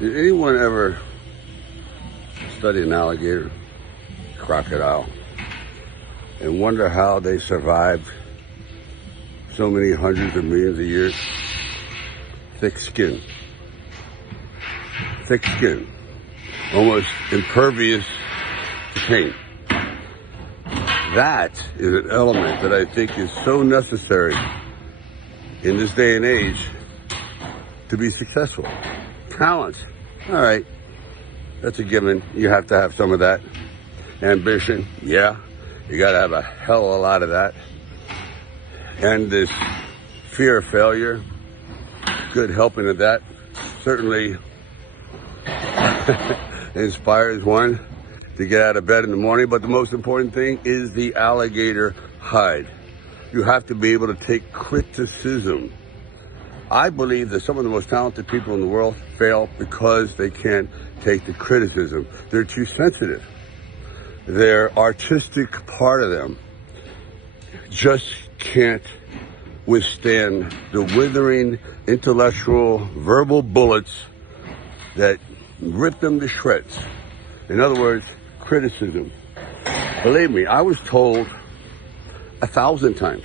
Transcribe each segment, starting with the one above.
Did anyone ever study an alligator, crocodile, and wonder how they survived so many hundreds of millions of years? Thick skin, almost impervious to pain. That is an element that I think is so necessary in this day and age to be successful. Talent, all right, that's a given. You have to have some of that. Ambition, yeah, you got to have a hell of a lot of that. And this fear of failure, good helping of that, certainly inspires one to get out of bed in the morning. But the most important thing is the alligator hide. You have to be able to take criticism. I believe that some of the most talented people in the world fail because they can't take the criticism. They're too sensitive. Their artistic part of them just can't withstand the withering intellectual verbal bullets that rip them to shreds. In other words, criticism. Believe me, I was told 1,000 times,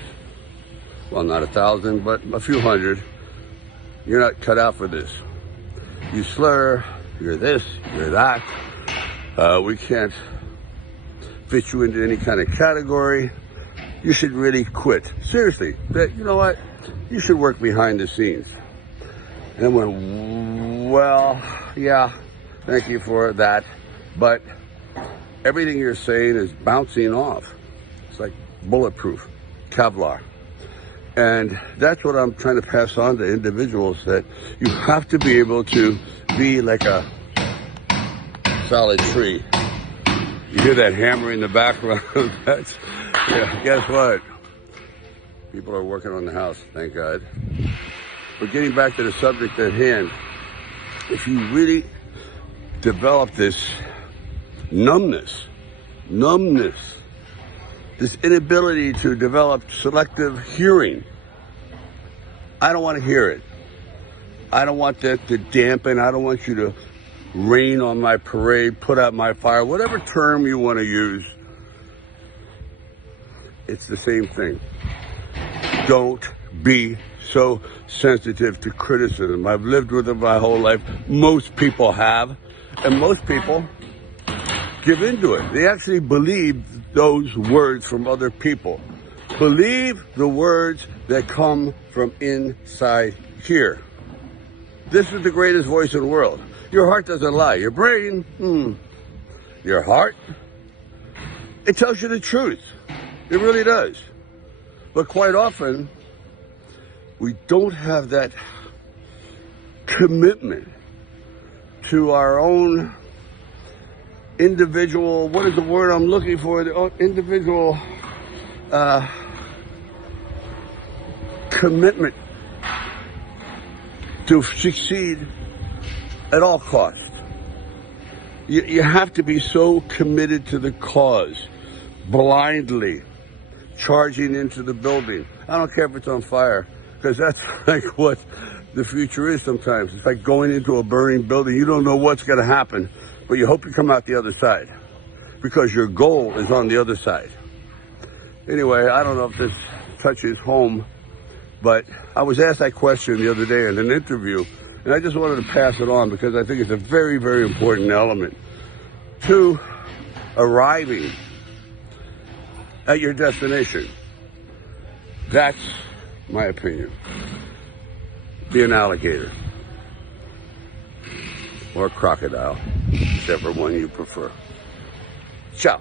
well, not 1,000, but a few hundred, you're not cut out for this. You slur, you're this, you're that. We can't fit you into any kind of category. You should really quit. Seriously, you know what? You should work behind the scenes. And I went, well, yeah, thank you for that. But everything you're saying is bouncing off. It's like bulletproof, Kevlar. And that's what I'm trying to pass on to individuals, that you have to be able to be like a solid tree. You hear that hammer in the background? That's, yeah, guess what? People are working on the house, thank God. But getting back to the subject at hand, if you really develop this numbness, this inability to develop selective hearing. I don't want to hear it. I don't want that to dampen. I don't want you to rain on my parade, put out my fire, whatever term you want to use. It's the same thing. Don't be so sensitive to criticism. I've lived with it my whole life. Most people have, and most people give into it. They actually believe those words from other people. Believe the words that come from inside here. This is the greatest voice in the world. Your heart doesn't lie. Your brain, your heart, it tells you the truth. It really does. But quite often, we don't have that commitment to our own individual, what is the word I'm looking for? The individual commitment to succeed at all costs. You have to be so committed to the cause, blindly charging into the building. I don't care if it's on fire, because that's like what the future is sometimes. It's like going into a burning building. You don't know what's going to happen, but you hope you come out the other side, because your goal is on the other side. Anyway, I don't know if this touches home, but I was asked that question the other day in an interview, and I just wanted to pass it on because I think it's a very, very important element to arriving at your destination. That's my opinion. Be an alligator or a crocodile, whichever one you prefer. Ciao.